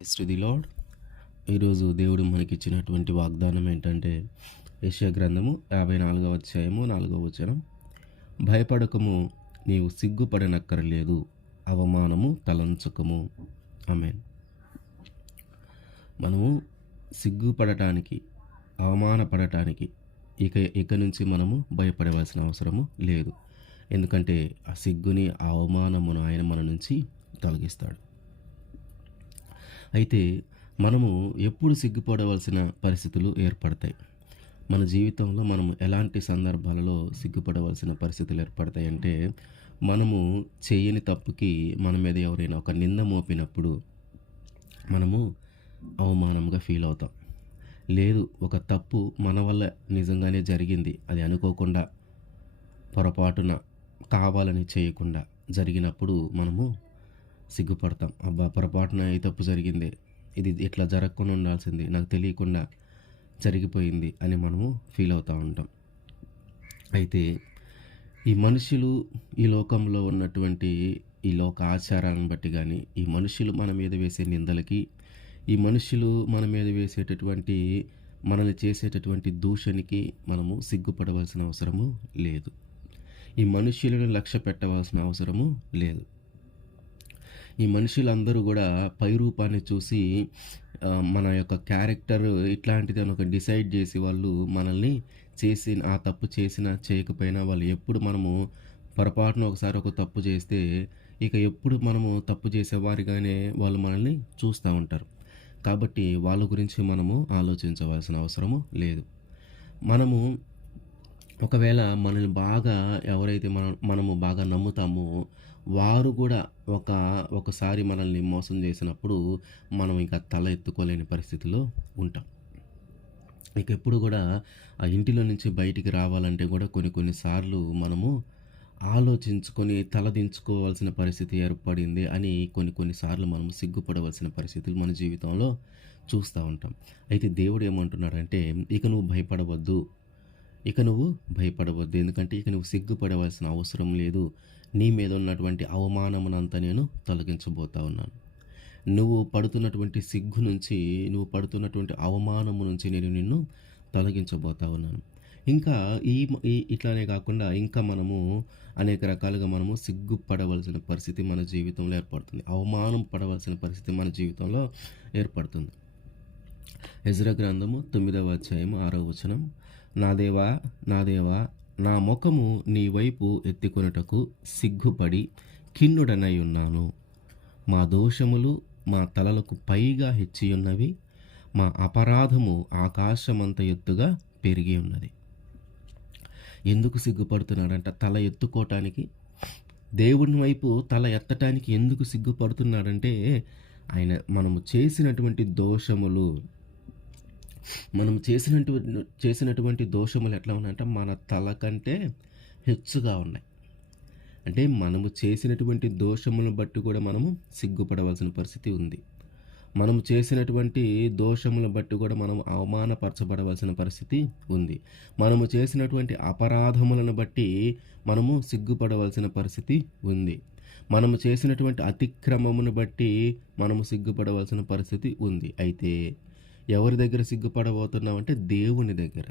Praise to the lord. ఈరోజు దేవుడు మనకిచ్చినటువంటి వాగ్దానం ఏంటంటే యెషయా గ్రంథము 54వ అధ్యాయము 4వ వచనం. భయపడకము, నీవు సిగ్గుపడనక్కరలేదు, అవమానము తలంచకము. ఆమేన్. మనము సిగ్గుపడటానికి, అవమానపడటానికి ఇక నుంచి మనము భయపడవలసిన అవసరము లేదు. ఎందుకంటే ఆ సిగ్గుని, ఆ అవమానమును ఆయన మన నుంచి తొలగిస్తాడు. అయితే మనము ఎప్పుడు సిగ్గుపడవలసిన పరిస్థితులు ఏర్పడతాయి? మన జీవితంలో మనము ఎలాంటి సందర్భాలలో సిగ్గుపడవలసిన పరిస్థితులు ఏర్పడతాయి అంటే, మనము చేయని తప్పుకి మన మీద ఎవరైనా ఒక నింద మోపినప్పుడు మనము అవమానంగా ఫీల్ అవుతాం. లేదు, ఒక తప్పు మన వల్ల నిజంగానే జరిగింది, అది అనుకోకుండా, పొరపాటున, కావాలని చేయకుండా జరిగినప్పుడు మనము సిగ్గుపడతాం. అబ్బా, పొరపాటున ఈ తప్పు జరిగింది, ఇది ఇట్లా జరగకుండా ఉండాల్సింది, నాకు తెలియకుండా జరిగిపోయింది అని మనము ఫీల్ అవుతూ ఉంటాం. అయితే ఈ మనుషులు, ఈ లోకంలో ఉన్నటువంటి ఈ లోక ఆచారాలను బట్టి కానీ, ఈ మనుషులు మన మీద వేసే నిందలకి, ఈ మనుషులు మన మీద వేసేటటువంటి, మనల్ని చేసేటటువంటి దూషణకి మనము సిగ్గుపడవలసిన అవసరము లేదు. ఈ మనుషులను లక్ష్య పెట్టవలసిన అవసరము లేదు. ఈ మనుషులందరూ కూడా పై రూపాన్ని చూసి మన యొక్క క్యారెక్టర్ ఇట్లాంటిది అని ఒక డిసైడ్ చేసి వాళ్ళు మనల్ని ఆ తప్పు చేసినా చేయకపోయినా వాళ్ళు ఎప్పుడు మనము పొరపాటున ఒకసారి ఒక తప్పు చేస్తే ఇక ఎప్పుడు మనము తప్పు చేసేవారిగానే వాళ్ళు మనల్ని చూస్తూ ఉంటారు. కాబట్టి వాళ్ళ గురించి మనము ఆలోచించవలసిన అవసరము లేదు. మనము ఒకవేళ మనల్ని బాగా ఎవరైతే మనము బాగా నమ్ముతామో వారు కూడా ఒకసారి మనల్ని మోసం చేసినప్పుడు మనం ఇంకా తల ఎత్తుకోలేని పరిస్థితిలో ఉంటాం. ఇక ఎప్పుడు కూడా ఆ ఇంటిలో నుంచి బయటికి రావాలంటే కూడా కొన్ని సార్లు మనము ఆలోచించుకొని తలదించుకోవాల్సిన పరిస్థితి ఏర్పడింది అని కొన్నిసార్లు మనము సిగ్గుపడవలసిన పరిస్థితులు మన జీవితంలో చూస్తూ ఉంటాం. అయితే దేవుడు ఏమంటున్నాడంటే, ఇక నువ్వు భయపడవద్దు, ఎందుకంటే ఇక నువ్వు సిగ్గుపడవలసిన అవసరం లేదు. నీ మీద ఉన్నటువంటి అవమానమునంతా నేను తొలగించబోతా ఉన్నాను. నువ్వు పడుతున్నటువంటి సిగ్గు నుంచి, నువ్వు పడుతున్నటువంటి అవమానము నుంచి నేను నిన్ను తొలగించబోతా ఉన్నాను. ఇంకా ఇట్లానే కాకుండా ఇంకా మనము అనేక రకాలుగా మనము సిగ్గుపడవలసిన పరిస్థితి మన జీవితంలో ఏర్పడుతుంది. అవమానం పడవలసిన పరిస్థితి మన జీవితంలో ఏర్పడుతుంది. ఎజ్రా గ్రంథము 9వ అధ్యాయము 6వ వచనం. నా దేవా, నా ముఖము నీ వైపు ఎత్తుకొనుటకు సిగ్గుపడి ఖిన్నుడనై ఉన్నాను. మా దోషములు మా తలలకు పైగా హెచ్చియున్నవి, మా అపరాధము ఆకాశమంత ఎత్తుగా పెరిగి ఉన్నది. ఎందుకు సిగ్గుపడుతున్నాడంట? తల ఎత్తుకోవటానికి, దేవుని వైపు తల ఎత్తటానికి ఎందుకు సిగ్గుపడుతున్నాడంటే, మనము చేసినటువంటి దోషములు, చేసినటువంటి దోషములు ఎట్లా ఉన్నాయంటే మన తల కంటే హెచ్చుగా ఉన్నాయి. అంటే మనము చేసినటువంటి దోషములను బట్టి కూడా మనము సిగ్గుపడవలసిన పరిస్థితి ఉంది. మనము చేసినటువంటి దోషములను బట్టి కూడా మనం అవమానపరచబడవలసిన పరిస్థితి ఉంది. మనము చేసినటువంటి అపరాధములను బట్టి మనము సిగ్గుపడవలసిన పరిస్థితి ఉంది. మనము చేసినటువంటి అతిక్రమమును బట్టి మనము సిగ్గుపడవలసిన పరిస్థితి ఉంది. అయితే ఎవరి దగ్గర సిగ్గుపడబోతున్నావు అంటే దేవుని దగ్గర.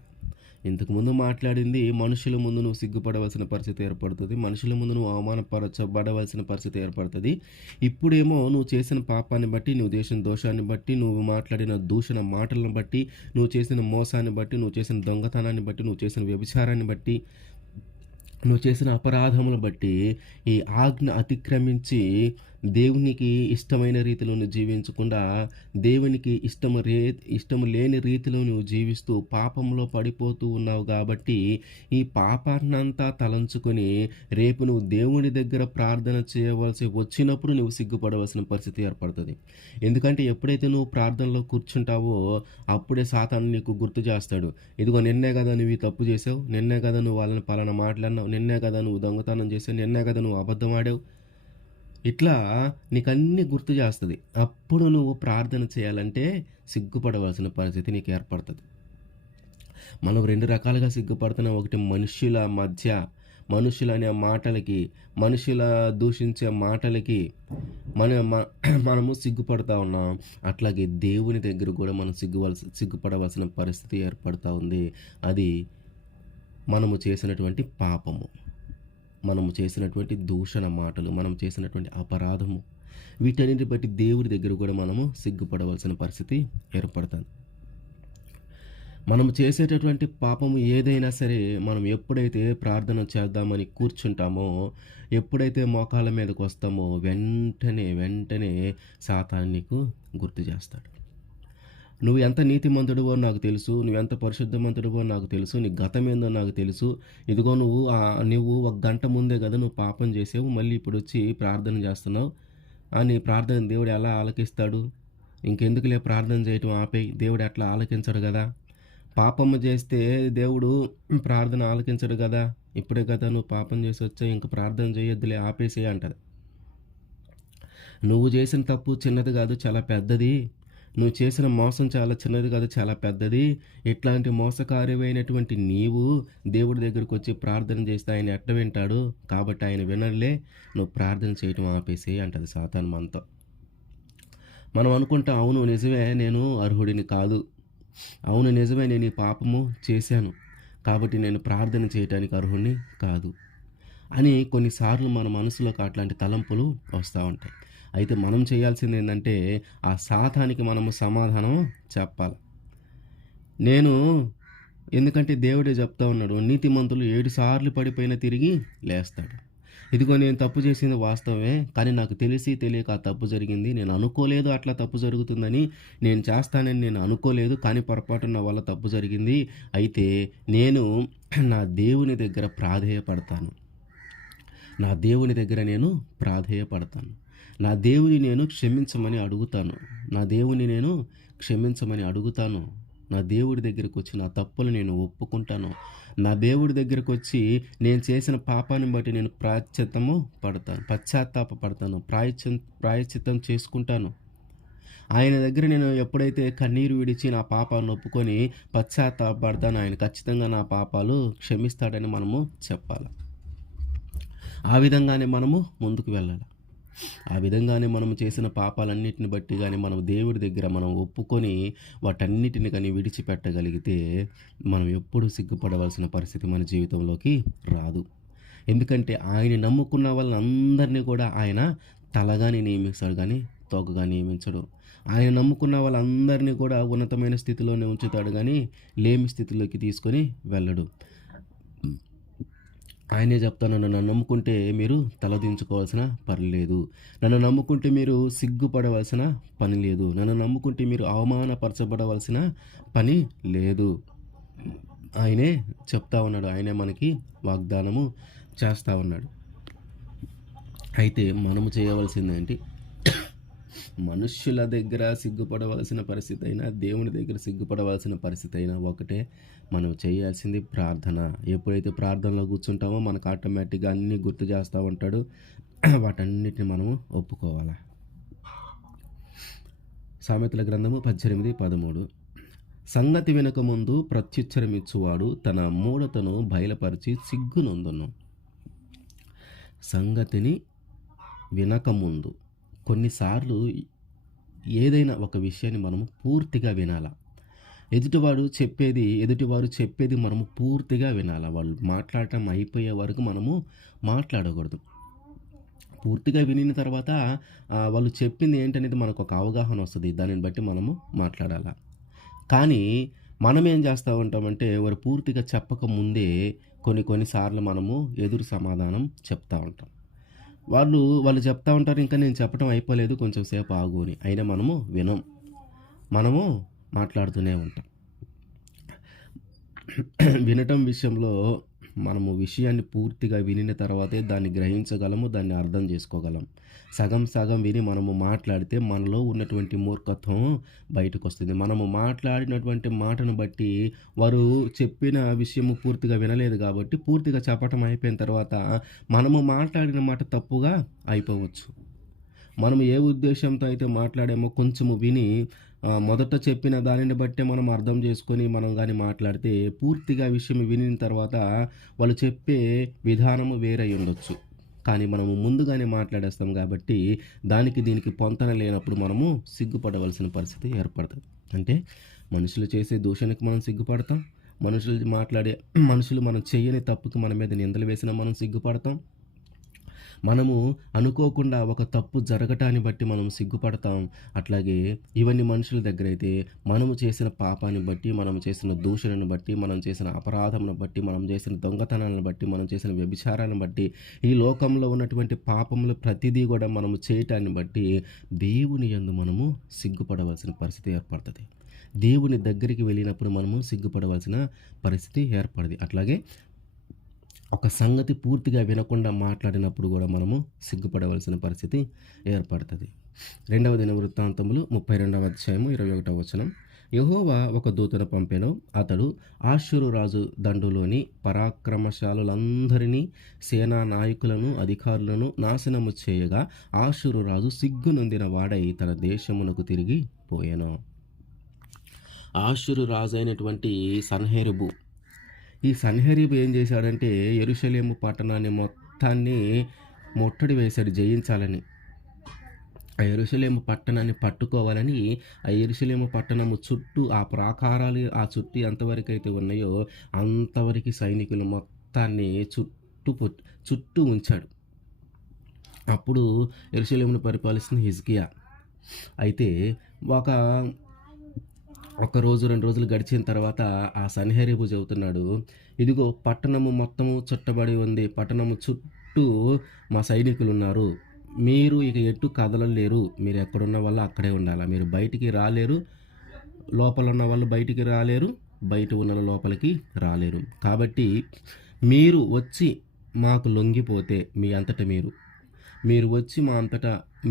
ఇంతకుముందు మాట్లాడింది మనుషుల ముందు నువ్వు సిగ్గుపడవలసిన పరిస్థితి ఏర్పడుతుంది, మనుషుల ముందు నువ్వు అవమానపరచబడవలసిన పరిస్థితి ఏర్పడుతుంది. ఇప్పుడేమో నువ్వు చేసిన పాపాన్ని బట్టి, నువ్వు చేసిన దోషాన్ని బట్టి, నువ్వు మాట్లాడిన దూషణ మాటలను బట్టి, నువ్వు చేసిన మోసాన్ని బట్టి, నువ్వు చేసిన దొంగతనాన్ని బట్టి, నువ్వు చేసిన వ్యభిచారాన్ని బట్టి, నువ్వు చేసిన అపరాధములు బట్టి ఈ ఆజ్ఞ అతిక్రమించి దేవునికి ఇష్టమైన రీతిలో నువ్వు జీవించకుండా, దేవునికి ఇష్టము లేని రీతిలో నువ్వు జీవిస్తూ పాపంలో పడిపోతూ ఉన్నావు. కాబట్టి ఈ పాపాన్నంతా తలంచుకొని రేపు నువ్వు దేవుని దగ్గర ప్రార్థన చేయవలసి వచ్చినప్పుడు నువ్వు సిగ్గుపడవలసిన పరిస్థితి ఏర్పడుతుంది. ఎందుకంటే ఎప్పుడైతే నువ్వు ప్రార్థనలో కూర్చుంటావో అప్పుడే సాతాను నీకు గుర్తు చేస్తాడు. ఇదిగో నిన్నే కదా నువ్వు ఈ తప్పు చేసావు, నిన్నే కదా నువ్వు వాళ్ళని పలానా మాట్లాడినావు, నిన్నే కదా నువ్వు దొంగతనం చేసావు, నిన్నే కదా నువ్వు అబద్ధం ఆడావు. ఇట్లా నీకు అన్నీ గుర్తు చేస్తుంది. అప్పుడు నువ్వు ప్రార్థన చేయాలంటే సిగ్గుపడవలసిన పరిస్థితి నీకు ఏర్పడుతుంది. మనం 2 రకాలుగా సిగ్గుపడుతున్నాం. ఒకటి మనుష్యుల మధ్య మనుషులనే మాటలకి, మనుషుల దూషించే మాటలకి మన మ మనము సిగ్గుపడతా ఉన్నాం. అట్లాగే దేవుని దగ్గర కూడా మనం సిగ్గుపడవలసిన పరిస్థితి ఏర్పడతా ఉంది. అది మనము చేసినటువంటి పాపము. మనము చేసినటువంటి దూషణ మాటలు, మనం చేసినటువంటి అపరాధము. వీటన్నిటిని బట్టి దేవుడి దగ్గర కూడా మనము సిగ్గుపడవలసిన పరిస్థితి ఏర్పడతాది. మనం చేసేటటువంటి పాపము ఏదైనా సరే, మనం ఎప్పుడైతే ప్రార్థన చేద్దామని కూర్చుంటామో, ఎప్పుడైతే మోకాళ్ళ మీదకొస్తామో వెంటనే సాతాను నీకు గుర్తు చేస్తాడు. నువ్వు ఎంత నీతిమంతుడివో నాకు తెలుసు. నువ్వెంత పరిశుద్ధమంతుడివో నాకు తెలుసు. నీ గతమేందో నాకు తెలుసు. ఇదిగో నువ్వు ఒక గంట ముందే కదా నువ్వు పాపం చేసావు. మళ్ళీ ఇప్పుడొచ్చి ప్రార్థన చేస్తున్నావు. నీ ప్రార్థన దేవుడు ఎలా ఆలకిస్తాడు? ఇంకెందుకులే ప్రార్థన చేయటం ఆపేయి. దేవుడు ఎట్లా ఆలకించడు గదా! పాపము చేస్తే దేవుడు ప్రార్థన ఆలకించడు గదా! ఇప్పుడే కదా నువ్వు పాపం చేసొచ్చావు. ఇంక ప్రార్థన చేయొద్దులే ఆపేసేయి అంటది. నువ్వు చేసిన తప్పు చిన్నది కాదు, చాలా పెద్దది. నువ్వు చేసిన మోసం చాలా చిన్నది కాదు, చాలా పెద్దది. ఇట్లాంటి మోసకార్యమైనటువంటి నీవు దేవుడి దగ్గరకొచ్చి ప్రార్థన చేస్తే ఆయన ఎట్ట వింటాడు? కాబట్టి ఆయన వినడులే. నువ్వు ప్రార్థన చేయటం ఆపేసేయి అంటది సాతాను మనతో. మనం అనుకుంటాం, అవును నిజమే, నేను అర్హుడిని కాదు. అవును నిజమే, నేను ఈ పాపము చేశాను. కాబట్టి నేను ప్రార్థన చేయటానికి అర్హుడిని కాదు అని కొన్నిసార్లు మన మనసులోకి అట్లాంటి తలంపులు వస్తూ ఉంటాయి. అయితే మనం చేయాల్సింది ఏంటంటే, ఆ సాతానికి మనము సమాధానం చెప్పాలి. నేను ఎందుకంటే దేవుడే చెప్తా ఉన్నాడు, నీతిమంతులు 7 సార్లు పడిపోయినా తిరిగి లేస్తాడు. ఇదిగో నేను తప్పు చేసింది వాస్తవమే, కానీ నాకు తెలిసి తెలియక ఆ తప్పు జరిగింది. నేను అనుకోలేదు అట్లా తప్పు జరుగుతుందని. నేను చేస్తానని నేను అనుకోలేదు, కానీ పొరపాటున నా వల్ల తప్పు జరిగింది. అయితే నేను నా దేవుని దగ్గర ప్రాధేయపడతాను. నా దేవుని దగ్గర నేను ప్రాధేయపడతాను. నా దేవుని నేను క్షమించమని అడుగుతాను. నా దేవుని నేను క్షమించమని అడుగుతాను. నా దేవుడి దగ్గరకొచ్చి నా తప్పులు నేను ఒప్పుకుంటాను. నా దేవుడి దగ్గరకొచ్చి నేను చేసిన పాపాన్ని బట్టి నేను పశ్చాత్తాప పడతాను. ప్రాయశ్చిత్తం చేసుకుంటాను. ఆయన దగ్గర నేను ఎప్పుడైతే కన్నీరు విడిచి నా పాపాలను ఒప్పుకొని పశ్చాత్తాపడతానో ఆయన ఖచ్చితంగా నా పాపాలు క్షమిస్తాడని మనము చెప్పాలి. ఆ విధంగానే మనము ముందుకు వెళ్ళాలి. ఆ విధంగానే మనం చేసిన పాపాలన్నిటిని బట్టి కానీ మనం దేవుడి దగ్గర మనం ఒప్పుకొని వాటన్నిటిని కానీ విడిచిపెట్టగలిగితే మనం ఎప్పుడు సిగ్గుపడవలసిన పరిస్థితి మన జీవితంలోకి రాదు. ఎందుకంటే ఆయన నమ్ముకున్న వాళ్ళందరినీ కూడా ఆయన తలగాని నియమిస్తాడు కానీ తోకగా నియమించడు. ఆయన నమ్ముకున్న వాళ్ళందరినీ కూడా ఉన్నతమైన స్థితిలోనే ఉంచుతాడు కానీ లేమి స్థితిలోకి తీసుకొని వెళ్ళడు. ఆయనే చెప్తాను, నన్ను నమ్ముకుంటే మీరు తలదించుకోవాల్సిన పని లేదు. నన్ను నమ్ముకుంటే మీరు సిగ్గుపడవలసిన పని లేదు. నన్ను నమ్ముకుంటే మీరు అవమానపరచబడవలసిన పని లేదు. ఆయనే చెప్తా ఉన్నాడు. ఆయనే మనకి వాగ్దానము చేస్తూ ఉన్నాడు. అయితే మనము చేయవలసిందేంటి? మనుష్యుల దగ్గర సిగ్గుపడవలసిన పరిస్థితి అయినా, దేవుని దగ్గర సిగ్గుపడవలసిన పరిస్థితి అయినా ఒకటే. మనం చేయాల్సింది ప్రార్థన. ఎప్పుడైతే ప్రార్థనలో కూర్చుంటామో మనకు ఆటోమేటిక్గా అన్నీ గుర్తు చేస్తూ ఉంటాడు. వాటన్నిటిని మనము ఒప్పుకోవాలి. సామెతల గ్రంథము 18:13. సంగతి వినక ముందు ప్రత్యుత్తరమిచ్చువాడు తన మూఢతను బయలుపరిచి సిగ్గునందును. సంగతిని వినకముందు, కొన్నిసార్లు ఏదైనా ఒక విషయాన్ని మనము పూర్తిగా వినాల. ఎదుటివారు చెప్పేది మనము పూర్తిగా వినాల. వాళ్ళు మాట్లాడటం అయిపోయే వరకు మనము మాట్లాడకూడదు. పూర్తిగా వినిన తర్వాత వాళ్ళు చెప్పింది ఏంటనేది మనకు ఒక అవగాహన వస్తుంది. దానిని బట్టి మనము మాట్లాడాల. కానీ మనం ఏం చేస్తూ ఉంటామంటే, వారు పూర్తిగా చెప్పకముందే కొన్నిసార్లు మనము ఎదురు సమాధానం చెప్తూ ఉంటాం. వాళ్ళు చెప్తా ఉంటారు, ఇంకా నేను చెప్పడం అయిపోలేదు, కొంచెం సేపు ఆగు అని. అయినా మనము వినం. మనము మాట్లాడుతూనే ఉంటాం. వినటం విషయంలో మనము విషయాన్ని పూర్తిగా వినిన తర్వాతే దాన్ని గ్రహించగలము, దాన్ని అర్థం చేసుకోగలం. సగం విని మనము మాట్లాడితే మనలో ఉన్నటువంటి మూర్ఖత్వం బయటకు వస్తుంది. మనము మాట్లాడినటువంటి మాటను బట్టి వారు చెప్పిన విషయము పూర్తిగా వినలేదు కాబట్టి పూర్తిగా చెప్పటం అయిపోయిన తర్వాత మనము మాట్లాడిన మాట తప్పుగా అయిపోవచ్చు. మనం ఏ ఉద్దేశంతో అయితే మాట్లాడామో కొంచెము విని మొదట చెప్పిన దానిని బట్టే మనం అర్థం చేసుకొని మనం గాని మాట్లాడితే పూర్తిగా విషయం వినిన తర్వాత వాళ్ళు చెప్పే విధానము వేరై ఉండొచ్చు. కానీ మనము ముందుగానే మాట్లాడేస్తాం గాబట్టి దానికి దీనికి పొంతన లేనప్పుడు మనము సిగ్గుపడవలసిన పరిస్థితి ఏర్పడతది. అంటే మనుషులు చేసే దూషణకు మనం సిగ్గుపడతాం. మనుషులు మనం చెయ్యని తప్పుకి మన మీద నిందలు వేసినా మనం సిగ్గుపడతాం. మనము అనుకోకుండా ఒక తప్పు జరగటాన్ని బట్టి మనం సిగ్గుపడతాం. అట్లాగే ఇవన్నీ మనుషుల దగ్గరైతే మనము చేసిన పాపాన్ని బట్టి, మనం చేసిన దూషణను బట్టి, మనం చేసిన అపరాధమును బట్టి, మనం చేసిన దొంగతనాలను బట్టి, మనం చేసిన వ్యభిచారాన్ని బట్టి, ఈ లోకంలో ఉన్నటువంటి పాపములు ప్రతిదీ గూడా మనము చేయటాన్ని బట్టి దేవుని యందు మనము సిగ్గుపడవలసిన పరిస్థితి ఏర్పడతది. దేవుని దగ్గరికి వెళ్ళినప్పుడు మనము సిగ్గుపడవలసిన పరిస్థితి ఏర్పడది. అట్లాగే ఒక సంగతి పూర్తిగా వినకుండా మాట్లాడినప్పుడు గూడా మనము సిగ్గుపడవలసిన పరిస్థితి ఏర్పడతది. 2వ దినవృత్తాంతములు 32వ అధ్యాయము 21వ వచనం. యెహోవా ఒక దూతను పంపెను. అతడు ఆషూరు రాజు దండులోని పరాక్రమశాలులందరినీ, సేనా నాయకులను, అధికారులను నాశనము చేయగా ఆషూరు రాజు సిగ్గునొందిన వాడై తన దేశమునకు తిరిగి పోయెను. ఆషూరు రాజైనటువంటి సన్హెరీబు, ఈ సన్హెరీబు ఏం చేశాడంటే యెరూషలేము పట్టణాన్ని మొత్తాన్ని ముట్టడి వేశాడు జయించాలని. ఆ యెరూషలేము పట్టణాన్ని పట్టుకోవాలని ఆ యెరూషలేము పట్టణము చుట్టూ ఆ ప్రాకారాలు ఆ చుట్టూ ఎంతవరకైతే ఉన్నాయో అంతవరకు సైనికులు మొత్తాన్ని చుట్టూ ఉంచాడు. అప్పుడు యెరూషలేమును పరిపాలిస్తున్న హిజ్కియా. అయితే ఒక ఒక రోజు 2 రోజులు గడిచిన తర్వాత ఆ సన్హెరీబు చెబుతున్నాడు, ఇదిగో పట్టణము మొత్తము చుట్టబడి ఉంది. పట్టణము చుట్టూ మా సైనికులున్నారు. మీరు ఇక ఎటు కదలలేరు. మీరు ఎక్కడున్న వాళ్ళు అక్కడే ఉండాలా. మీరు బయటికి రాలేరు. లోపల ఉన్న వాళ్ళు బయటికి రాలేరు. బయట ఉన్న లోపలికి రాలేరు. కాబట్టి మీరు వచ్చి మాకు లొంగిపోతే మీరు వచ్చి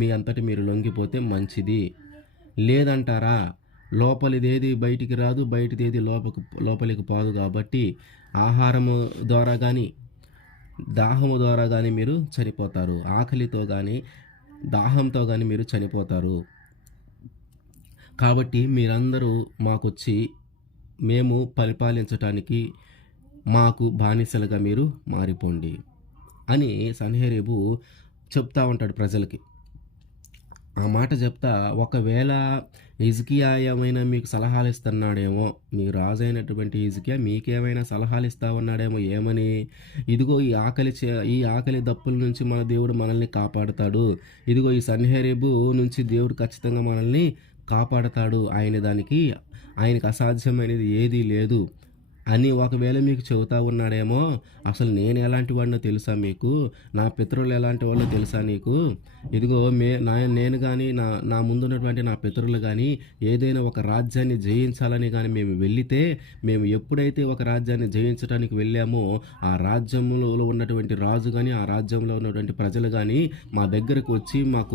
మీ అంతట మీరు లొంగిపోతే మంచిది. లేదంటారా, లోపలిదేది బయటికి రాదు, బయటిదేది లోపలికి పోదు. కాబట్టి ఆహారము ద్వారా కానీ, దాహము ద్వారా కానీ మీరు చనిపోతారు. ఆకలితో కానీ, దాహంతో కానీ మీరు చనిపోతారు. కాబట్టి మీరందరూ మాకొచ్చి మేము పరిపాలించటానికి మాకు బానిసలుగా మీరు మారిపోండి అని సన్హెరీబు చెప్తా ఉంటాడు ప్రజలకి. ఆ మాట చెప్తా, ఒకవేళ హిజ్కియా ఏమైనా మీకు సలహాలు ఇస్తున్నాడేమో, మీ రాజు అయినటువంటి హిజ్కియా మీకేమైనా సలహాలు ఇస్తా ఉన్నాడేమో. ఏమని? ఇదిగో ఈ ఆకలి దప్పుల నుంచి మన దేవుడు మనల్ని కాపాడుతాడు. ఇదిగో ఈ సన్హెరీబు నుంచి దేవుడు ఖచ్చితంగా మనల్ని కాపాడతాడు. ఆయనకి అసాధ్యమైనది ఏదీ లేదు అని ఒకవేళ మీకు చెబుతా ఉన్నాడేమో. అసలు నేను ఎలాంటి వాడినో తెలుసా మీకు? నా పితరులు ఎలాంటి వాళ్ళో తెలుసా నీకు? ఇదిగో నేను కానీ నా ముందున్నటువంటి నా పితరులు కానీ ఏదైనా ఒక రాజ్యాన్ని జయించాలని కానీ మేము ఎప్పుడైతే ఒక రాజ్యాన్ని జయించడానికి వెళ్ళామో ఆ రాజ్యంలో ఉన్నటువంటి రాజు కానీ ఆ రాజ్యంలో ఉన్నటువంటి ప్రజలు కానీ మా దగ్గరకు వచ్చి మాకు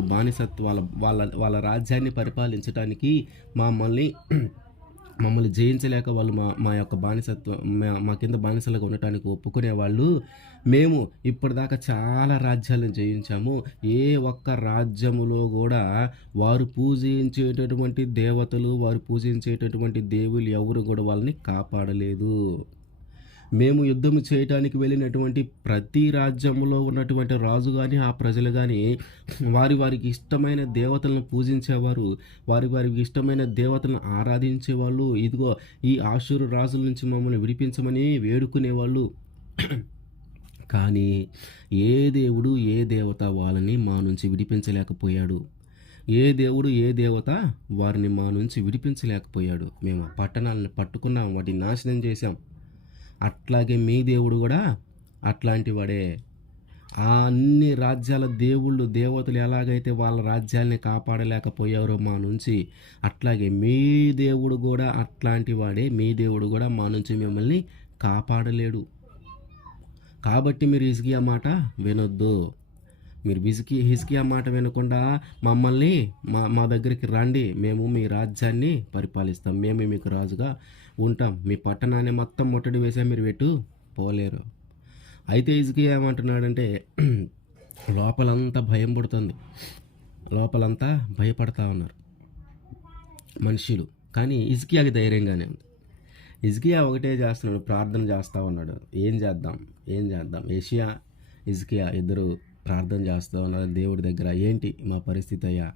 వాళ్ళ రాజ్యాన్ని పరిపాలించడానికి మమ్మల్ని జయించలేక వాళ్ళు మా యొక్క మా కింద బానిసలుగా ఉండటానికి ఒప్పుకునేవాళ్ళు. మేము ఇప్పటిదాకా చాలా రాజ్యాలను జయించాము. ఏ ఒక్క రాజ్యములో కూడా వారు పూజించేటటువంటి దేవతలు, వారు పూజించేటటువంటి దేవుళ్ళు ఎవరు కూడా వాళ్ళని కాపాడలేదు. మేము యుద్ధము చేయటానికి వెళ్ళినటువంటి ప్రతి రాజ్యంలో ఉన్నటువంటి రాజు కానీ ఆ ప్రజలు కానీ వారికి ఇష్టమైన దేవతలను పూజించేవారు. వారికి ఇష్టమైన దేవతలను ఆరాధించేవాళ్ళు. ఇదిగో ఈ ఆషూరు రాజుల నుంచి మమ్మల్ని విడిపించమని వేడుకునేవాళ్ళు. కానీ ఏ దేవుడు ఏ దేవత వాళ్ళని మా నుంచి విడిపించలేకపోయాడు. ఏ దేవుడు ఏ దేవత వారిని మా నుంచి విడిపించలేకపోయాడు. మేము ఆ పట్టణాలను పట్టుకున్నాం, వాటిని నాశనం చేశాం. అట్లాగే మీ దేవుడు కూడా అట్లాంటి వాడే. ఆ అన్ని రాజ్యాల దేవతలు ఎలాగైతే వాళ్ళ రాజ్యాల్ని కాపాడలేకపోయారో మా నుంచి, అట్లాగే మీ దేవుడు కూడా అట్లాంటి వాడే. మీ దేవుడు కూడా మా నుంచి మిమ్మల్ని కాపాడలేడు. కాబట్టి మీరు హిజ్కియా మాట వినొద్దు. మీరు హిజ్కియా మాట వినకుండా మమ్మల్ని మా దగ్గరికి రండి, మేము మీ రాజ్యాన్ని పరిపాలిస్తాం, మేము మీకు రాజుగా ఉంటాం, మీ పట్టణాన్ని మొత్తం ముట్టడి వేసే మీరు ఎటు పోలేరు. అయితే హిజ్కియా ఏమంటున్నాడంటే లోపలంతా భయం పుడుతుంది. లోపలంతా భయపడతా ఉన్నారు మనుషులు. కానీ హిజ్కియాకి ధైర్యంగానే ఉంది. హిజ్కియా ఒకటే చేస్తున్నాడు, ప్రార్థన చేస్తూ ఉన్నాడు. ఏం చేద్దాం, ఏం చేద్దాం? యెషయా, హిజ్కియా ఇద్దరు ప్రార్థన చేస్తూ ఉన్నారు దేవుడి దగ్గర. ఏంటి మా పరిస్థితి అయ్యా?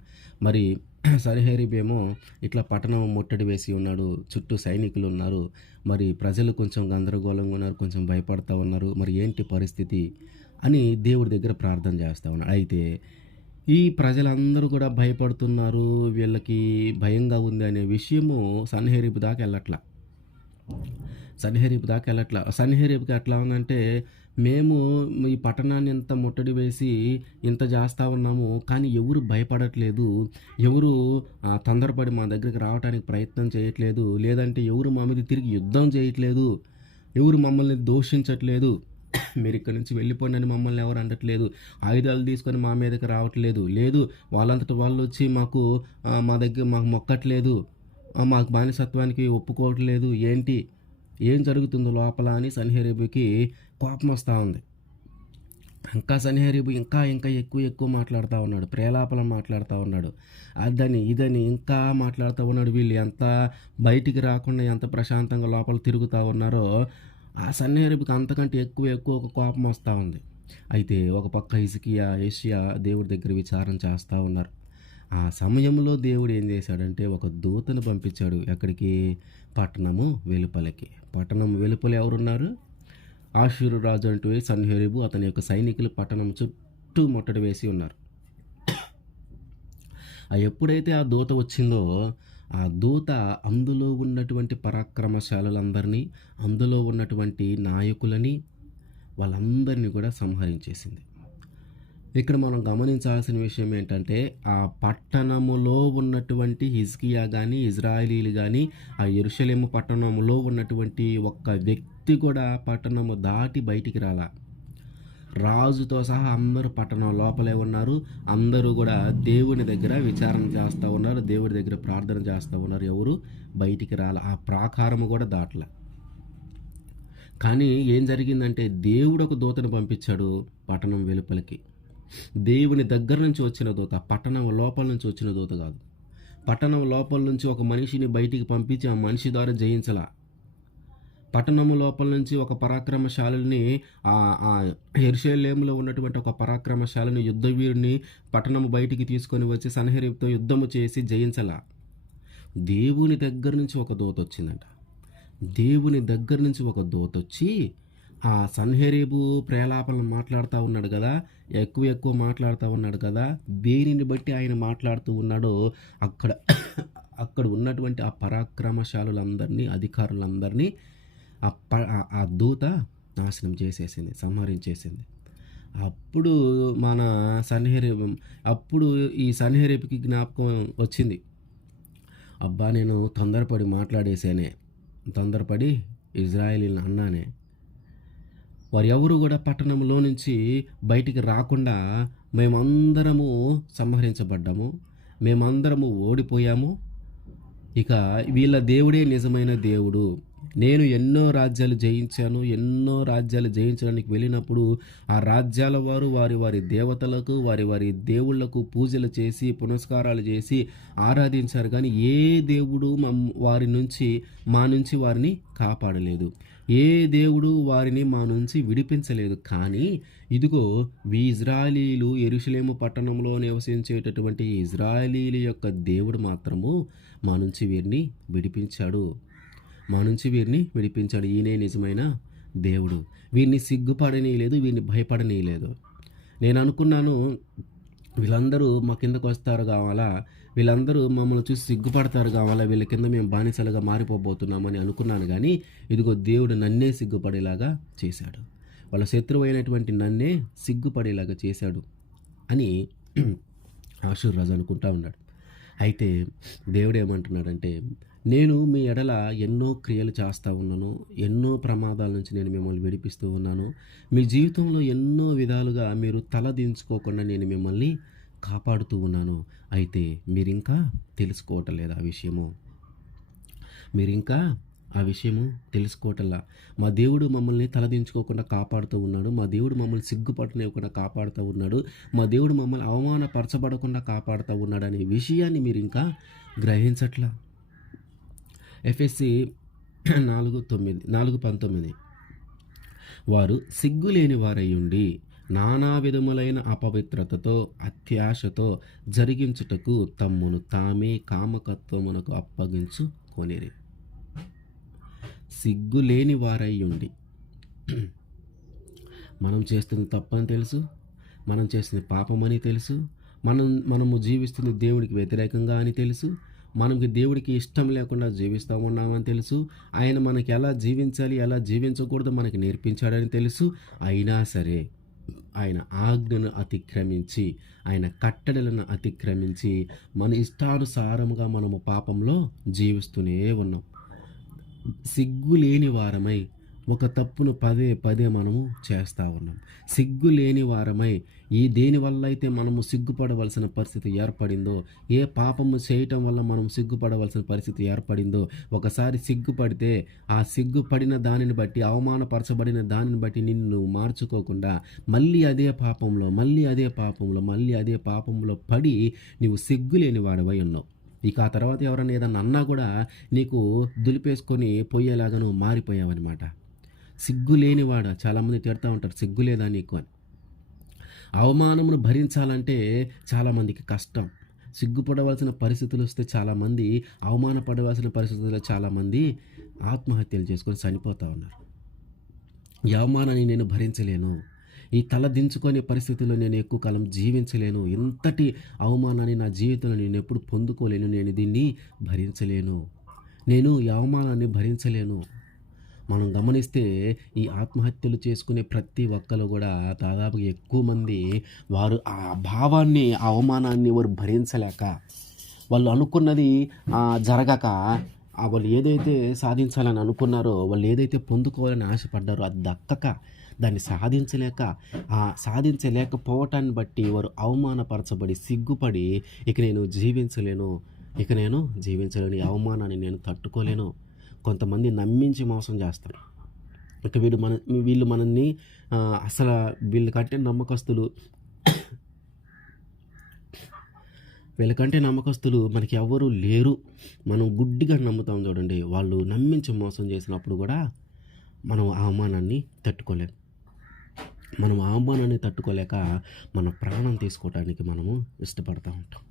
మరి సన్హెరీబ్ ఏమో ఇట్లా పట్టణం ముట్టడి వేసి ఉన్నాడు, చుట్టూ సైనికులు ఉన్నారు, మరి ప్రజలు కొంచెం గందరగోళంగా ఉన్నారు, కొంచెం భయపడతా ఉన్నారు, మరి ఏంటి పరిస్థితి అని దేవుడి దగ్గర ప్రార్థన చేస్తూ ఉన్నాడు. అయితే ఈ ప్రజలందరూ కూడా భయపడుతున్నారు, వీళ్ళకి భయంగా ఉంది అనే విషయము సన్హెరీబ్ దాకా వెళ్ళట్లా. సన్హెరీబ్‌కి ఎట్లా ఉందంటే, మేము ఈ పట్టణాన్ని ఇంత ముట్టడి వేసి ఇంత చేస్తా ఉన్నాము, కానీ ఎవరు భయపడట్లేదు, ఎవరు తొందరపడి మా దగ్గరికి రావటానికి ప్రయత్నం చేయట్లేదు, లేదంటే ఎవరు మా మీద తిరిగి యుద్ధం చేయట్లేదు, ఎవరు మమ్మల్ని దూషించట్లేదు, మీరు ఇక్కడి నుంచి వెళ్ళిపోండి అని మమ్మల్ని ఎవరు అనట్లేదు, ఆయుధాలు తీసుకొని మా మీదకి రావట్లేదు, లేదు వాళ్ళంతట వాళ్ళు వచ్చి మా దగ్గర మాకు మొక్కట్లేదు, మాకు బానిసత్వానికి ఒప్పుకోవట్లేదు, ఏంటి ఏం జరుగుతుందో లోపల అని సన్హెరీబుకి కోపం వస్తూ ఉంది. ఇంకా సన్హెరీబు ఇంకా ఇంకా ఎక్కువ మాట్లాడుతూ ఉన్నాడు, ప్రేలాపన మాట్లాడుతూ ఉన్నాడు, అదని ఇదని ఇంకా మాట్లాడుతూ ఉన్నాడు. వీళ్ళు ఎంత బయటికి రాకుండా ఎంత ప్రశాంతంగా లోపల తిరుగుతూ ఉన్నారో ఆ సన్హెరీబుకి అంతకంటే ఎక్కువ ఒక కోపం వస్తూ ఉంది. అయితే ఒక పక్క హిజ్కియా, యెషయా దేవుడి దగ్గర విచారణ చేస్తూ ఉన్నారు. ఆ సమయంలో దేవుడు ఏం చేశాడంటే ఒక దూతను పంపించాడు. ఎక్కడికి? పట్టణము వెలుపలకి. పట్టణం వెలుపల ఎవరున్నారు? ఆషూరు రాజు అంటూ సన్హెరీబు అతని యొక్క సైనికులు పట్టణం చుట్టూ ముట్టడి వేసి ఉన్నారు. ఎప్పుడైతే ఆ దూత వచ్చిందో ఆ దూత అందులో ఉన్నటువంటి పరాక్రమశాలులందరినీ, అందులో ఉన్నటువంటి నాయకులని, వాళ్ళందరినీ కూడా సంహరించేసింది. ఇక్కడ మనం గమనించాల్సిన విషయం ఏంటంటే, ఆ పట్టణములో ఉన్నటువంటి హిజ్కియా కానీ, ఇజ్రాయేలీలు కానీ, ఆ యెరూషలేము పట్టణములో ఉన్నటువంటి ఒక్క వ్యక్తి కూడా పట్టణము దాటి బయటికి రాలా. రాజుతో సహా అందరూ పట్టణం లోపలే ఉన్నారు. అందరూ కూడా దేవుని దగ్గర విచారణ చేస్తూ ఉన్నారు, దేవుడి దగ్గర ప్రార్థన చేస్తూ ఉన్నారు. ఎవరు బయటికి రాల, ఆ ప్రాకారము కూడా దాటల. కానీ ఏం జరిగిందంటే, దేవుడు ఒక దూతను పంపించాడు పట్టణం వెలుపలికి. దేవుని దగ్గర నుంచి వచ్చిన దూత, పట్టణం లోపల నుంచి వచ్చిన దూత కాదు. పట్టణం లోపల నుంచి ఒక మనిషిని బయటికి పంపించి ఆ మనిషి ద్వారా జయించల. పట్టణము లోపల నుంచి ఒక పరాక్రమశాలిని, యెరూషలేములో ఉన్నటువంటి ఒక పరాక్రమశాలిని, యుద్ధవీరుని పట్టణము బయటికి తీసుకొని వచ్చి సన్హెరీబుతో యుద్ధము చేసి జయించల. దేవుని దగ్గర నుంచి ఒక దూత వచ్చిందంట. దేవుని దగ్గర నుంచి ఒక దూత వచ్చి ఆ సన్హెరీబు ప్రేలాపనలు మాట్లాడుతూ ఉన్నాడు కదా, ఎక్కువ మాట్లాడుతూ ఉన్నాడు కదా, దేనిని బట్టి ఆయన మాట్లాడుతూ ఉన్నాడో అక్కడ ఉన్నటువంటి ఆ పరాక్రమశాలులందరినీ, అధికారులందరినీ ఆ దూత నాశనం చేసేసింది, సంహరించేసింది. అప్పుడు ఈ సన్హెరీబుకి జ్ఞాపకం వచ్చింది, అబ్బా నేను తొందరపడి ఇజ్రాయేలీలను అన్నానే, వారు ఎవరు కూడా పట్టణంలో నుంచి బయటికి రాకుండా మేమందరము సంహరించబడ్డాము, మేమందరము ఓడిపోయాము, ఇక వీళ్ళ దేవుడే నిజమైన దేవుడు. నేను ఎన్నో రాజ్యాలు జయించడానికి వెళ్ళినప్పుడు ఆ రాజ్యాల వారు వారి దేవతలకు, వారి దేవుళ్లకు పూజలు చేసి, పునస్కారాలు చేసి ఆరాధించారు. కానీ ఏ దేవుడు మా నుంచి వారిని కాపాడలేదు, ఏ దేవుడు వారిని మా నుంచి విడిపించలేదు. కానీ ఇదిగో ఇజ్రాయేలీలు, యెరూషలేము పట్టణంలో నివసించేటటువంటి ఇజ్రాయేలీల యొక్క దేవుడు మాత్రము మా నుంచి వీరిని విడిపించాడు. ఈయనే నిజమైన దేవుడు. వీరిని సిగ్గుపడనీయలేదు, వీరిని భయపడనీయలేదు. నేను అనుకున్నాను, వీళ్ళందరూ మా కిందకు వస్తారు కావాలా, వీళ్ళందరూ మమ్మల్ని చూసి సిగ్గుపడతారు కావాలా, వీళ్ళ కింద మేము బానిసలుగా మారిపోబోతున్నామని అనుకున్నాను. కానీ ఇదిగో దేవుడు నన్నే సిగ్గుపడేలాగా చేశాడు, వాళ్ళ శత్రువు అయినటువంటి నన్నే సిగ్గుపడేలాగా చేశాడు అని ఆషూరు రాజు అనుకుంటా ఉన్నాడు. అయితే దేవుడు ఏమంటున్నాడంటే, నేను మీ ఎడల ఎన్నో క్రియలు చేస్తూ ఉన్నాను, ఎన్నో ప్రమాదాల నుంచి నేను మిమ్మల్ని విడిపిస్తూ ఉన్నాను, మీ జీవితంలో ఎన్నో విధాలుగా మీరు తల దించుకోకుండా నేను మిమ్మల్ని కాపాడుతూ ఉన్నాను. అయితే మీరింకా తెలుసుకోవటం లేదు ఆ విషయము, మీరింకా ఆ విషయము తెలుసుకోవటంలా. మా దేవుడు మమ్మల్ని తలదించుకోకుండా కాపాడుతూ ఉన్నాడు. మా దేవుడు మమ్మల్ని సిగ్గుపడనివ్వకుండా కాపాడుతూ ఉన్నాడు. మా దేవుడు మమ్మల్ని అవమానపరచబడకుండా కాపాడుతూ ఉన్నాడనే విషయాన్ని మీరింకా గ్రహించట్లా. ఎఫెసీ 4:19 వారు సిగ్గులేని వారయ్యుండి నానా విధములైన అపవిత్రతతో అత్యాశతో జరిగించుటకు తమ్మును తామే కామకత్వమునకు అప్పగించుకొనిరి. సిగ్గులేని వారయ్యుండి, మనం చేస్తుంది తప్పని తెలుసు, మనం చేస్తుంది పాపమని తెలుసు, మనము జీవిస్తుంది దేవుడికి వ్యతిరేకంగా అని తెలుసు, మనకి దేవుడికి ఇష్టం లేకుండా జీవిస్తూ ఉన్నామని తెలుసు, ఆయన మనకి ఎలా జీవించాలి ఎలా జీవించకూడదో మనకి నేర్పించాడని తెలుసు. అయినా సరే ఆయన ఆజ్ఞను అతిక్రమించి, ఆయన కట్టడలను అతిక్రమించి మన ఇష్టానుసారముగా మనము పాపంలో జీవిస్తూనే ఉన్నాం. సిగ్గులేని వారమై ఒక తప్పును పదే పదే మనము చేస్తూ ఉన్నాం. సిగ్గులేని వారమై దేనివల్ల అయితే మనము సిగ్గుపడవలసిన పరిస్థితి ఏర్పడిందో, ఏ పాపము చేయటం వల్ల మనం సిగ్గుపడవలసిన పరిస్థితి ఏర్పడిందో, ఒకసారి సిగ్గుపడితే ఆ సిగ్గుపడిన దానిని బట్టి, అవమానపరచబడిన దానిని బట్టి నిన్ను మార్చుకోకుండా మళ్ళీ అదే పాపంలో పడి నీవు సిగ్గులేని వాడవై ఉన్నావు. ఇక ఆ తర్వాత ఎవరైనా ఏదన్నా అన్నా కూడా నీకు దులిపేసుకొని పోయేలాగా నువ్వు మారిపోయావన్నమాట. సిగ్గులేనివాడ. చాలామంది తిడతా ఉంటారు, సిగ్గులేదా నీకు అని. అవమానమును భరించాలంటే చాలామందికి కష్టం. సిగ్గుపడవలసిన పరిస్థితులు వస్తే చాలామంది, అవమానపడవలసిన పరిస్థితుల్లో చాలామంది ఆత్మహత్యలు చేసుకొని చనిపోతూ ఉన్నారు. ఈ అవమానాన్ని నేను భరించలేను, ఈ తల దించుకునే పరిస్థితుల్లో నేను ఎక్కువ కాలం జీవించలేను, ఇంతటి అవమానాన్ని నా జీవితంలో నేను ఎప్పుడు పొందుకోలేను, నేను దీన్ని భరించలేను, నేను ఈ అవమానాన్ని భరించలేను. మనం గమనిస్తే ఈ ఆత్మహత్యలు చేసుకునే ప్రతి ఒక్కరు కూడా దాదాపుగా ఎక్కువ మంది వారు ఆ భావాన్ని, ఆ అవమానాన్ని వారు భరించలేక, వాళ్ళు అనుకున్నది జరగక, వాళ్ళు ఏదైతే సాధించాలని అనుకున్నారో, వాళ్ళు ఏదైతే పొందుకోవాలని ఆశపడ్డారో అది దక్కక, దాన్ని సాధించలేకపోవటాన్ని బట్టి వారు అవమానపరచబడి సిగ్గుపడి ఇక నేను జీవించలేను, ఈ అవమానాన్ని నేను తట్టుకోలేను. కొంతమంది నమ్మించి మోసం చేస్తారు. ఇక వీళ్ళు మనల్ని అసలు వీళ్ళకంటే నమ్మకస్తులు మనకి ఎవరు లేరు, మనం గుడ్డిగా నమ్ముతాం చూడండి. వాళ్ళు నమ్మించి మోసం చేసినప్పుడు కూడా మనం ఆ అవమానాన్ని తట్టుకోలేక మన ప్రాణం తీసుకోవడానికి మనము ఇష్టపడతా ఉంటాం.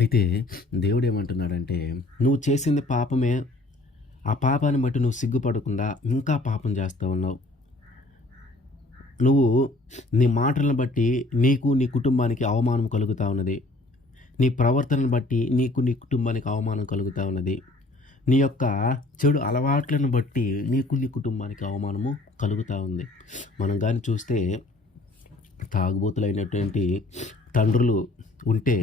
అయితే దేవుడు ఏమంటున్నాడంటే, నువ్వు చేసింది పాపమే, ఆ పాపాన్ని బట్టి నువ్వు సిగ్గుపడకుండా ఇంకా పాపం చేస్తూ ఉన్నావు. నువ్వు నీ మాటలను బట్టి నీకు నీ కుటుంబానికి అవమానం కలుగుతూ ఉన్నది. నీ ప్రవర్తనను బట్టి నీకు నీ కుటుంబానికి అవమానం కలుగుతూ ఉన్నది. నీ యొక్క చెడు అలవాట్లను బట్టి నీకు నీ కుటుంబానికి అవమానము కలుగుతూ ఉంది. మనం కానీ చూస్తే తాగుబోతులైనటువంటి తండ్రులు ఉంటే,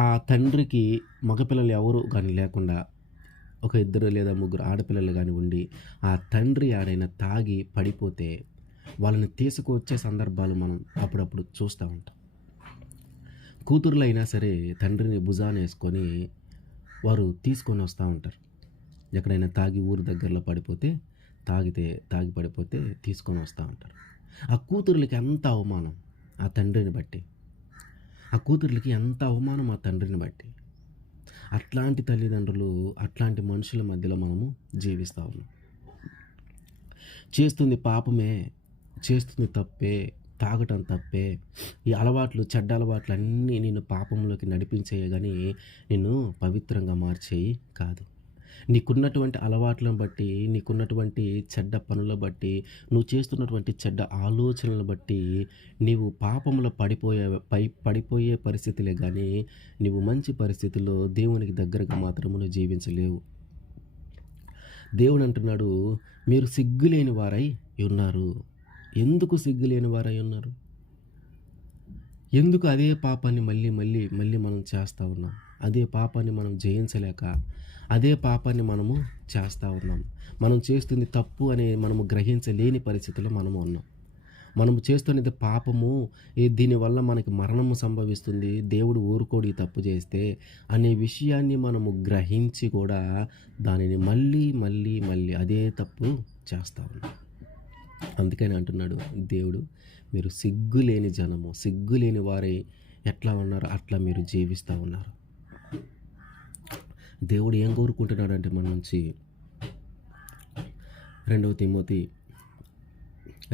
ఆ తండ్రికి మగపిల్లలు ఎవరు కానీ లేకుండా ఒక 2 లేదా 3 ఆడపిల్లలు కానీ ఉండి, ఆ తండ్రి ఆడైనా తాగి పడిపోతే వాళ్ళని తీసుకువచ్చే సందర్భాలు మనం అప్పుడప్పుడు చూస్తూ ఉంటాం. కూతుర్లైనా సరే తండ్రిని భుజాన వేసుకొని వారు తీసుకొని వస్తూ ఉంటారు. ఎక్కడైనా తాగి ఊరు దగ్గరలో పడిపోతే, తాగి పడిపోతే తీసుకొని వస్తూ ఉంటారు. ఆ కూతుర్లకి ఎంత అవమానం ఆ తండ్రిని బట్టి, ఆ కూతుర్లకి ఎంత అవమానం ఆ తండ్రిని బట్టి. అట్లాంటి తల్లిదండ్రులు, అట్లాంటి మనుషుల మధ్యలో మనము జీవిస్తూ ఉన్నాం. చేస్తుంది పాపమే, చేస్తుంది తప్పే, తాగటం తప్పే, ఈ అలవాట్లు, చెడ్డ అలవాట్లు అన్నీ నిన్ను పాపంలోకి నడిపించేయి కానీ నిన్ను పవిత్రంగా మార్చేయి కాదు. నీకున్నటువంటి అలవాట్లను బట్టి, నీకున్నటువంటి చెడ్డ పనుల బట్టి, నువ్వు చేస్తున్నటువంటి చెడ్డ ఆలోచనలను బట్టి నీవు పాపంలో పడిపోయే పరిస్థితులే కానీ నీవు మంచి పరిస్థితుల్లో దేవునికి దగ్గరగా మాత్రము నువ్వు జీవించలేవు. దేవుడు అంటున్నాడు, మీరు సిగ్గులేని వారై ఉన్నారు. ఎందుకు సిగ్గులేని వారై ఉన్నారు? ఎందుకు అదే పాపాన్ని మళ్ళీ మనం చేస్తూ ఉన్నాం? అదే పాపాన్ని మనం జయించలేక అదే పాపాన్ని మనము చేస్తూ ఉన్నాం. మనం చేస్తుంది తప్పు అనే మనము గ్రహించలేని పరిస్థితిలో మనము ఉన్నాం. మనము చేస్తున్నది పాపము, దీనివల్ల మనకి మరణము సంభవిస్తుంది, దేవుడు ఊరుకోడు ఈ తప్పు చేస్తే అనే విషయాన్ని మనము గ్రహించి కూడా దానిని మళ్ళీ మళ్ళీ మళ్ళీ అదే తప్పు చేస్తా ఉన్నాం. అందుకని అంటున్నాడు దేవుడు, మీరు సిగ్గులేని జనము, సిగ్గులేని వారై ఎట్లా ఉన్నారో అట్లా మీరు జీవిస్తూ ఉన్నారు. దేవుడు ఏం కోరుకుంటున్నాడంటే మన నుంచి 2 తిమోతి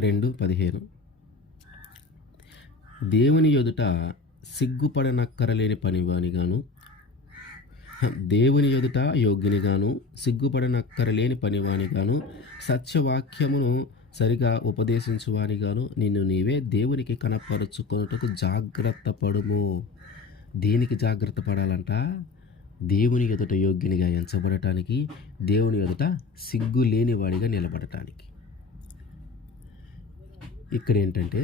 2:15 దేవుని ఎదుట సిగ్గుపడనక్కరలేని పనివానిగాను, దేవుని ఎదుట యోగ్యునిగాను సిగ్గుపడనక్కరలేని పనివానిగాను సత్యవాక్యమును సరిగా ఉపదేశించువానిగాను నిన్ను నీవే దేవునికి కనపరుచుకొనుటకు జాగ్రత్త పడుము. దేనికి జాగ్రత్త పడాలంట? దేవుని ఎదుట యోగ్యునిగా ఎంచబడటానికి, దేవుని ఎదుట సిగ్గు లేనివాడిగా నిలబడటానికి. ఇక్కడ ఏంటంటే,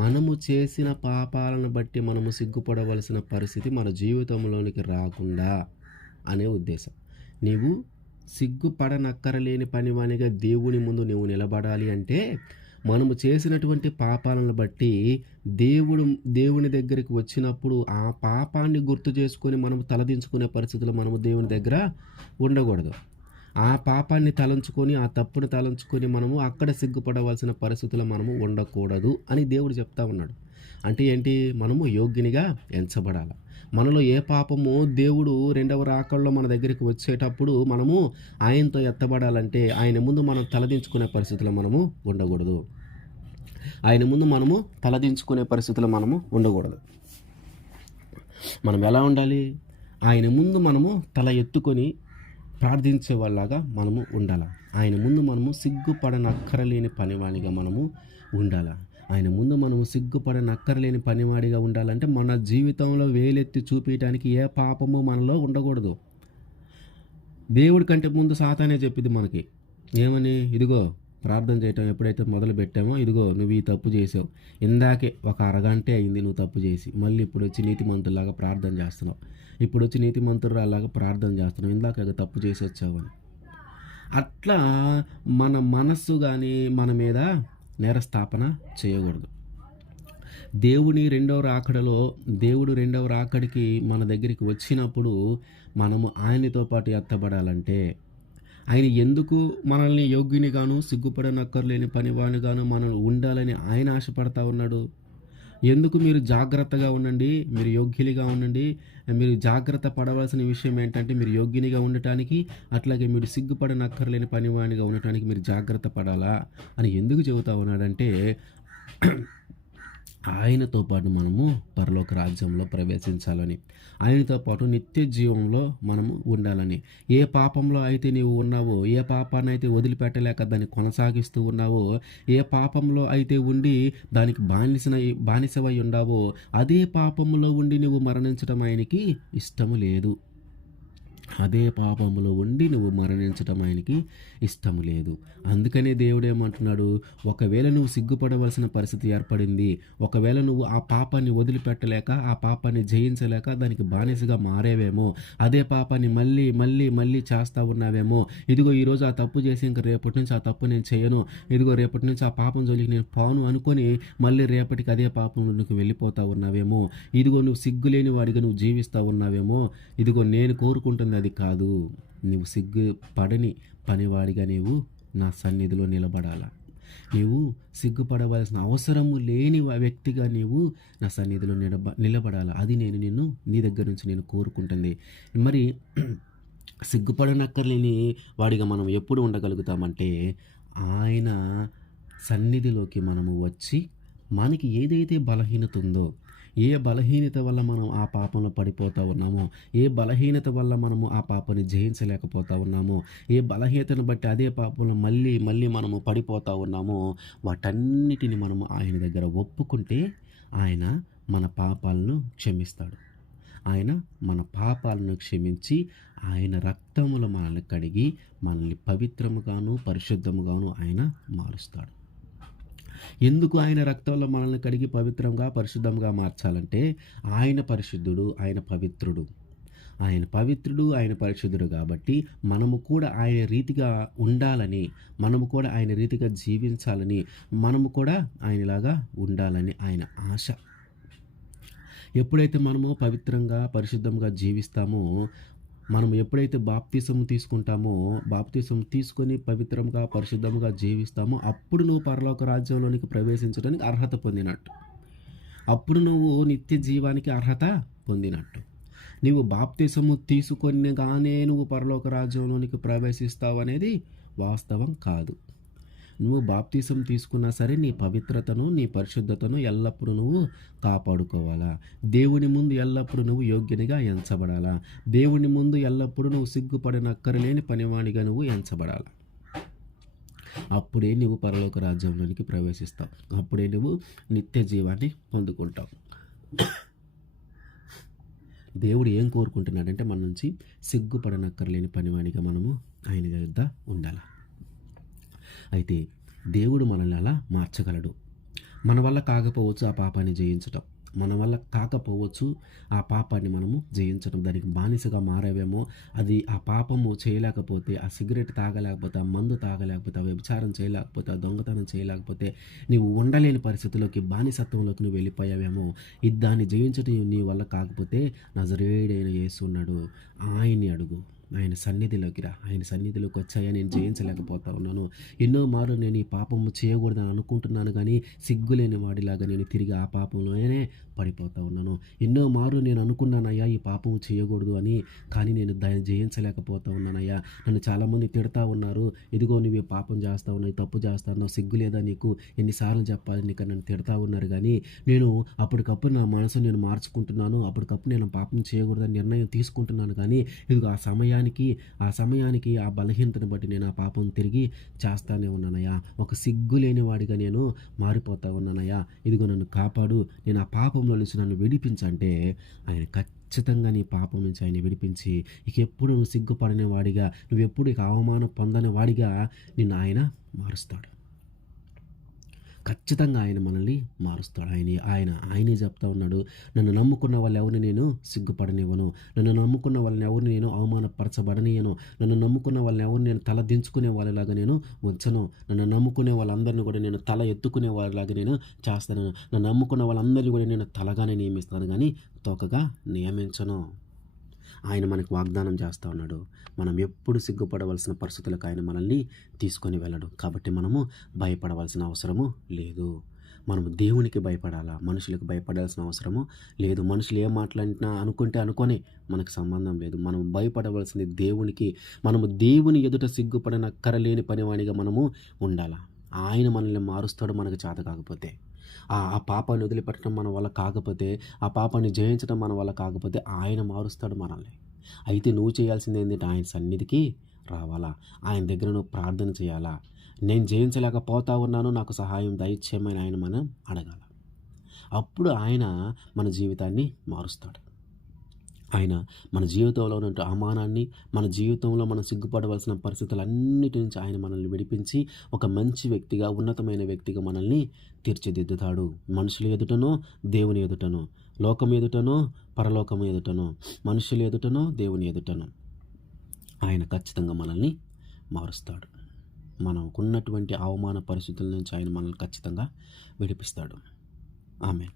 మనము చేసిన పాపాలను బట్టి మనము సిగ్గుపడవలసిన పరిస్థితి మన జీవితంలోనికి రాకుండా అనే ఉద్దేశం. నీవు సిగ్గుపడనక్కరలేని పనివానిగా దేవుని ముందు నువ్వు నిలబడాలి అంటే, మనము చేసినటువంటి పాపాలను బట్టి దేవుని దగ్గరికి వచ్చినప్పుడు ఆ పాపాన్ని గుర్తు చేసుకొని మనము తలదించుకునే పరిస్థితులు మనము దేవుని దగ్గర ఉండకూడదు. ఆ పాపాన్ని తలంచుకొని, ఆ తప్పును తలంచుకొని మనము అక్కడ సిగ్గుపడవలసిన పరిస్థితులు మనము ఉండకూడదు అని దేవుడు చెప్తా ఉన్నాడు. అంటే ఏంటి? మనము యోగ్యునిగా ఎంచబడాలి. మనలో ఏ పాపము దేవుడు రెండవ రాకడలో మన దగ్గరికి వచ్చేటప్పుడు మనము ఆయనతో ఎత్తబడాలంటే ఆయన ముందు మనం తలదించుకునే పరిస్థితులు మనము ఉండకూడదు. ఆయన ముందు మనము తలదించుకునే పరిస్థితులు మనము ఉండకూడదు. మనం ఎలా ఉండాలి? ఆయన ముందు మనము తల ఎత్తుకొని ప్రార్థించే వాళ్ళలాగా మనము ఉండాలి. ఆయన ముందు మనము సిగ్గుపడనక్కరలేని పనివాడిగా మనము ఉండాలి. ఆయన ముందు మనము సిగ్గుపడనక్కరలేని పనివాడిగా ఉండాలంటే మన జీవితంలో వేలెత్తి చూపించడానికి ఏ పాపము మనలో ఉండకూడదు. దేవుడి కంటే ముందు సాతానే చెప్పింది మనకి ఏమని? ఇదిగో ప్రార్థన చేయటం ఎప్పుడైతే మొదలు పెట్టామో, ఇదిగో నువ్వు ఈ తప్పు చేసావు, ఇందాకే ఒక అరగంటే అయింది నువ్వు తప్పు చేసి, మళ్ళీ ఇప్పుడు వచ్చి నీతిమంతుల్లాగా ప్రార్థన చేస్తున్నావు, ఇప్పుడు వచ్చి నీతిమంతురాలాగా ప్రార్థన చేస్తున్నావు, ఇందాక తప్పు చేసి వచ్చావని. అట్లా మన మనస్సు కానీ మన మీద నేరస్థాపన చేయకూడదు. దేవుడు రెండవ రాకడికి మన దగ్గరికి వచ్చినప్పుడు మనము ఆయనతో పాటు ఎత్తబడాలంటే, ఆయన ఎందుకు మనల్ని యోగ్యునిగాను సిగ్గుపడనక్కర్లేని పనివానిగాను మనల్ని ఉండాలని ఆయన ఆశపడతా ఉన్నాడు. ఎందుకు? మీరు జాగ్రత్తగా ఉండండి, మీరు యోగ్యులుగా ఉండండి. మీరు జాగ్రత్త పడవలసిన విషయం ఏంటంటే, మీరు యోగ్యునిగా ఉండటానికి, అట్లాగే మీరు సిగ్గుపడనక్కర్లేని పనివానిగా ఉండటానికి మీరు జాగ్రత్త పడాలా అని ఎందుకు చెబుతా ఉన్నాడంటే, ఆయనతో పాటు మనము పరలోక రాజ్యంలో ప్రవేశించాలని, ఆయనతో పాటు నిత్య జీవంలో మనము ఉండాలని. ఏ పాపంలో అయితే నీవు ఉన్నావో, ఏ పాపాన్ని అయితే వదిలిపెట్టలేక దాన్ని కొనసాగిస్తూ ఉన్నావో, ఏ పాపంలో అయితే ఉండి దానికి బానిసవై ఉండావో, అదే పాపంలో ఉండి నువ్వు మరణించడం ఆయనకి ఇష్టము లేదు. అదే పాపములో ఉండి నువ్వు మరణించటం ఆయనకి ఇష్టము లేదు. అందుకనే దేవుడు ఏమంటున్నాడు? ఒకవేళ నువ్వు సిగ్గుపడవలసిన పరిస్థితి ఏర్పడింది, ఒకవేళ నువ్వు ఆ పాపాన్ని వదిలిపెట్టలేక, ఆ పాపాన్ని జయించలేక దానికి బానిసగా మారేవేమో, అదే పాపాన్ని మళ్ళీ మళ్ళీ మళ్ళీ చేస్తూ ఉన్నావేమో, ఇదిగో ఈరోజు ఆ తప్పు చేసి ఇంక రేపటి నుంచి ఆ తప్పు నేను చేయను, ఇదిగో రేపటి నుంచి ఆ పాపం జోలికి నేను పోను అనుకొని మళ్ళీ రేపటికి అదే పాపంలో నువ్వు వెళ్ళిపోతూ ఉన్నావేమో, ఇదిగో నువ్వు సిగ్గులేని వాడిగా నువ్వు జీవిస్తూ ఉన్నావేమో. ఇదిగో నేను కోరుకుంటుంది అది కాదు. నువ్వు సిగ్గుపడని పనివాడిగా నీవు నా సన్నిధిలో నిలబడాల. నీవు సిగ్గుపడవలసిన అవసరము లేని వ్యక్తిగా నీవు నా సన్నిధిలో నిలబడాలి. అది నిన్ను నీ దగ్గర నుంచి నేను కోరుకుంటుంది. మరి సిగ్గుపడనక్కర్లేని వాడిగా మనం ఎప్పుడు ఉండగలుగుతామంటే, ఆయన సన్నిధిలోకి మనము వచ్చి మనకి ఏదైతే బలహీనత ఉందో, ఏ బలహీనత వల్ల మనం ఆ పాపంలో పడిపోతూ ఉన్నామో, ఏ బలహీనత వల్ల మనము ఆ పాపాన్ని జయించలేకపోతూ ఉన్నామో, ఏ బలహీనతను బట్టి అదే పాపంలో మళ్ళీ మళ్ళీ మనము పడిపోతూ ఉన్నామో, వాటన్నిటిని మనము ఆయన దగ్గర ఒప్పుకుంటే ఆయన మన పాపాలను క్షమిస్తాడు. ఆయన మన పాపాలను క్షమించి ఆయన రక్తములో మనల్ని కడిగి మనల్ని పవిత్రముగాను పరిశుద్ధముగాను ఆయన మారుస్తాడు. ఎందుకు ఆయన రక్తంలో మనల్ని కడిగి పవిత్రంగా పరిశుద్ధంగా మార్చాలంటే, ఆయన పరిశుద్ధుడు, ఆయన పవిత్రుడు. ఆయన పవిత్రుడు, ఆయన పరిశుద్ధుడు కాబట్టి మనము కూడా ఆయన రీతిగా ఉండాలని, మనము కూడా ఆయన రీతిగా జీవించాలని, మనము కూడా ఆయనలాగా ఉండాలని ఆయన ఆశ. ఎప్పుడైతే మనము పవిత్రంగా, పరిశుద్ధంగా జీవిస్తామో, మనం ఎప్పుడైతే బాప్తిసం తీసుకుంటామో, బాప్తిసం తీసుకొని పవిత్రంగా, పరిశుద్ధంగా జీవిస్తామో, అప్పుడు నువ్వు పరలోక రాజ్యంలోనికి ప్రవేశించడానికి అర్హత పొందినట్టు. అప్పుడు నువ్వు నిత్య జీవానికి అర్హత పొందినట్టు. నీవు బాప్తిసము తీసుకొనగానే నువ్వు పరలోక రాజ్యంలోనికి ప్రవేశిస్తావనేది వాస్తవం కాదు. నువ్వు బాప్తిసం తీసుకున్నా సరే నీ పవిత్రతను, నీ పరిశుద్ధతను ఎల్లప్పుడూ నువ్వు కాపాడుకోవాలా. దేవుని ముందు ఎల్లప్పుడూ నువ్వు యోగ్యునిగా ఎంచబడాలా. దేవుని ముందు ఎల్లప్పుడూ నువ్వు సిగ్గుపడనక్కరలేని పనివానిగా నువ్వు ఎంచబడాలా. అప్పుడే నువ్వు పరలోక రాజ్యంలోనికి ప్రవేశిస్తావు. అప్పుడే నువ్వు నిత్య జీవాన్ని పొందుకుంటావు. దేవుడు ఏం కోరుకుంటున్నాడంటే మన నుంచి సిగ్గుపడనక్కర్లేని పనివానిగా మనము ఆయన వద్ద ఉండాలి. అయితే దేవుడు మనల్ని అలా మార్చగలడు. మన వల్ల కాకపోవచ్చు ఆ పాపాన్ని జయించటం, మన వల్ల కాకపోవచ్చు ఆ పాపాన్ని మనము జయించడం, దానికి బానిసగా మారేవేమో. అది ఆ పాపము చేయలేకపోతే, ఆ సిగరెట్ తాగలేకపోతే, ఆ మందు తాగలేకపోతే, ఆ వ్యభిచారం చేయలేకపోతే, ఆ దొంగతనం చేయలేకపోతే, నీవు ఉండలేని పరిస్థితిలోకి, బానిసత్వంలోకి నువ్వు వెళ్ళిపోయావేమో. దాన్ని జయించడం నీ వల్ల కాకపోతే నజరేయుడైన యేసు ఉన్నాడు, ఆయన్ని అడుగు. ఆయన సన్నిధిలోకి రా. ఆయన సన్నిధిలోకి వచ్చాయా నేను జయించలేకపోతా ఉన్నాను. ఎన్నో మార్లు నేను ఈ పాపము చేయకూడదని అనుకుంటున్నాను, కానీ సిగ్గులేని వాడిలాగా నేను తిరిగి ఆ పాపంలోనే పడిపోతూ ఉన్నాను. ఎన్నో మార్లు నేను అనుకున్నానయ్యా ఈ పాపము చేయకూడదు అని, కానీ నేను దాన్ని జయించలేకపోతూ ఉన్నానయ్యా. నన్ను చాలామంది తిడతా ఉన్నారు, ఇదిగో నువ్వు పాపం చేస్తా ఉన్నావు, తప్పు చేస్తా ఉన్నావు, సిగ్గు లేదా నీకు, ఎన్నిసార్లు చెప్పాలి నీకు, నన్ను తిడతా ఉన్నారు. కానీ నేను అప్పటికప్పుడు నా మనసు నేను మార్చుకుంటున్నాను, అప్పటికప్పుడు నేను పాపం చేయకూడదని నిర్ణయం తీసుకుంటున్నాను. కానీ ఇదిగో ఆ సమయానికి ఆ బలహీనతను బట్టి నేను ఆ పాపం తిరిగి చేస్తానే ఉన్నానయ్యా. ఒక సిగ్గు లేని వాడిగా నేను మారిపోతా ఉన్నానయ్యా. ఇదిగో నన్ను కాపాడు, నేను ఆ పాపంలో నుంచి నన్ను విడిపించంటే ఆయన ఖచ్చితంగా నీ పాపం నుంచి ఆయన విడిపించి, ఇక ఎప్పుడు నువ్వు సిగ్గుపడని వాడిగా, నువ్వెప్పుడు ఇక అవమానం పొందని వాడిగా నిన్ను ఆయన మారుస్తాడు. ఖచ్చితంగా ఆయన మనల్ని మారుస్తాడు. ఆయనే చెప్తా ఉన్నాడు, నన్ను నమ్ముకున్న వాళ్ళు ఎవరిని నేను సిగ్గుపడనివ్వను, నన్ను నమ్ముకున్న వాళ్ళని ఎవరిని నేను అవమానపరచబడనియను, నన్ను నమ్ముకున్న వాళ్ళని ఎవరిని నేను తల దించుకునే వాళ్ళలాగా నేను ఉంచను, నన్ను నమ్ముకునే వాళ్ళందరినీ కూడా నేను తల ఎత్తుకునే వాళ్ళలాగా నేను చేస్తాను, నన్ను నమ్ముకున్న వాళ్ళందరినీ కూడా నేను తలగానే నియమిస్తాను, కానీ తోకగా నియమించను. ఆయన మనకు వాగ్దానం చేస్తూ ఉన్నాడు. మనం ఎప్పుడు సిగ్గుపడవలసిన పరిస్థితులకు ఆయన మనల్ని తీసుకొని వెళ్ళడు. కాబట్టి మనము భయపడవలసిన అవసరము లేదు. మనము దేవునికి భయపడాలా, మనుషులకు భయపడాల్సిన అవసరము లేదు. మనుషులు ఏం మాట్లాడినా అనుకొని మనకు సంబంధం లేదు. మనం భయపడవలసింది దేవునికి. మనము దేవుని ఎదుట సిగ్గుపడనక్కరలేని పనివానిగా మనము ఉండాలా. ఆయన మనల్ని మారుస్తాడు మనకు చేత కాకపోతే. ఆ పాపాన్ని వదిలిపెట్టడం మన వల్ల కాకపోతే, ఆ పాపాన్ని జయించడం మన వల్ల కాకపోతే ఆయన మారుస్తాడు మనల్ని. అయితే నువ్వు చేయాల్సింది ఏంటంటే ఆయన సన్నిధికి రావాలా, ఆయన దగ్గర నువ్వు ప్రార్థన చేయాలా. నేను జయించలేకపోతా ఉన్నాను, నాకు సహాయం దయచేయమని ఆయన మనం అడగాల. అప్పుడు ఆయన మన జీవితాన్ని మారుస్తాడు. ఆయన మన జీవితంలో ఉన్న అవమానాన్ని, మన జీవితంలో మనం సిగ్గుపడవలసిన పరిస్థితులన్నిటి నుంచి ఆయన మనల్ని విడిపించి ఒక మంచి వ్యక్తిగా, ఉన్నతమైన వ్యక్తిగా మనల్ని తీర్చిదిద్దుతాడు. మనుషుల ఎదుటనో, దేవుని ఎదుటనో, లోకం ఎదుటనో, పరలోకం ఎదుటనో, మనుషుల ఎదుటనో, దేవుని ఎదుటనో ఆయన ఖచ్చితంగా మనల్ని మారుస్తాడు. మనకున్నటువంటి అవమాన పరిస్థితుల నుంచి ఆయన మనల్ని ఖచ్చితంగా విడిపిస్తాడు. ఆమేన్.